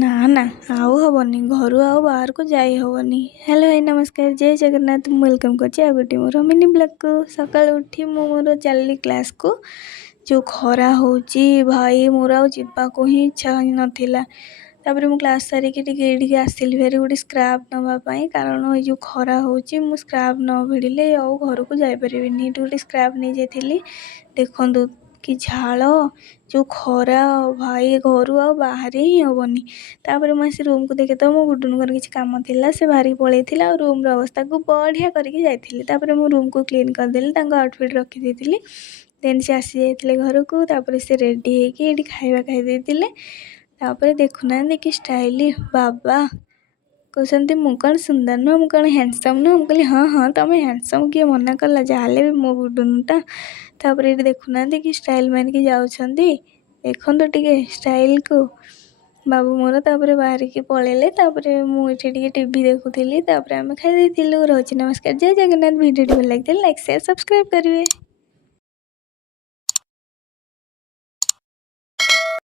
ନା ନା ଆଉ ହବନି, ଘରୁ ଆଉ ବାହାରକୁ ଯାଇ ହବନି। ହ୍ୟାଲୋ ଭାଇ ନମସ୍କାର, ଜୟ ଜଗନ୍ନାଥ। ମୁଁ ୱେଲକମ୍ କରୁଛି ଆଉ ଗୋଟେ ମୋର ମିନି ବ୍ଲଗ୍କୁ। ସକାଳୁ ଉଠି ମୁଁ ମୋର ଚାଲିଲି କ୍ଲାସ୍କୁ। ଯେଉଁ ଖରା ହେଉଛି ଭାଇ, ମୋର ଆଉ ଯିବାକୁ ହିଁ ଇଚ୍ଛା ନଥିଲା। ତାପରେ ମୁଁ କ୍ଲାସ୍ ସାରିକି ଏଇଠିକି ଆସିଲି ଭାରି ଗୋଟେ ସ୍କ୍ରାବ୍ ନେବା ପାଇଁ, କାରଣ ଏଇ ଯେଉଁ ଖରା ହେଉଛି ମୁଁ ସ୍କ୍ରାବ୍ ନ ଭିଡ଼ିଲେ ଆଉ ଘରକୁ ଯାଇପାରିବିନି। ଏଇଠି ଗୋଟେ ସ୍କ୍ରାବ୍ ନେଇଯାଇଥିଲି। ଦେଖନ୍ତୁ କି ଝାଳ, ଯେଉଁ ଖରା ଭାଇ, ଘରୁ ଆଉ ବାହାରି ହିଁ ହେବନି। ତାପରେ ମୁଁ ଆସି ରୁମ୍କୁ ଦେଖେ ତ ମୋ ଗୁଡ଼ୁନୁଙ୍କର କିଛି କାମ ଥିଲା, ସେ ବାହାରିକି ପଳେଇଥିଲା ଆଉ ରୁମ୍ର ଅବସ୍ଥାକୁ ବଢ଼ିଆ କରିକି ଯାଇଥିଲି। ତାପରେ ମୁଁ ରୁମ୍କୁ କ୍ଲିନ୍ କରିଦେଲି, ତାଙ୍କ ଆଉଟଫିଟ୍ ରଖିଦେଇଥିଲି। ଦେନ୍ ସେ ଆସିଯାଇଥିଲେ ଘରକୁ। ତାପରେ ସେ ରେଡ଼ି ହେଇକି ଏଇଠି ଖାଇବା ଖାଇ ଦେଇଥିଲେ। ତାପରେ ଦେଖୁନାହାନ୍ତି କି ଷ୍ଟାଇଲି, ବାବା କହୁଛନ୍ତି ମୁଁ କ'ଣ ସୁନ୍ଦର ନୁହଁ, ମୁଁ କ'ଣ ହ୍ୟାଣ୍ଡସମ୍ ନୁହଁ। ମୁଁ କହିଲି ହଁ ହଁ ତୁମେ ହ୍ୟାଣ୍ଡସମ୍, କିଏ ମନା କଲା, ଯାହାହେଲେ ବି ମୋ ଗୁଡ଼ୁନୁଟା। ତାପରେ ଏଇଠି ଦେଖୁନାହାନ୍ତି କି ଷ୍ଟାଇଲ୍ ମାରିକି ଯାଉଛନ୍ତି, ଦେଖନ୍ତୁ ଟିକେ ଷ୍ଟାଇଲ୍କୁ ବାବୁ ମୋର। ତାପରେ ବାହାରିକି ପଳେଇଲେ। ତାପରେ ମୁଁ ଏଠି ଟିକେ ଟିଭି ଦେଖୁଥିଲି। ତାପରେ ଆମେ ଖାଇ ଦେଇଥିଲୁ। ରହୁଛି, ନମସ୍କାର, ଜୟ ଜଗନ୍ନାଥ। ଭିଡ଼ିଓଟି ଭଲ ଲାଗିଥିଲେ ଲାଇକ୍, ସେୟାର, ସବସ୍କ୍ରାଇବ୍ କରିବେ।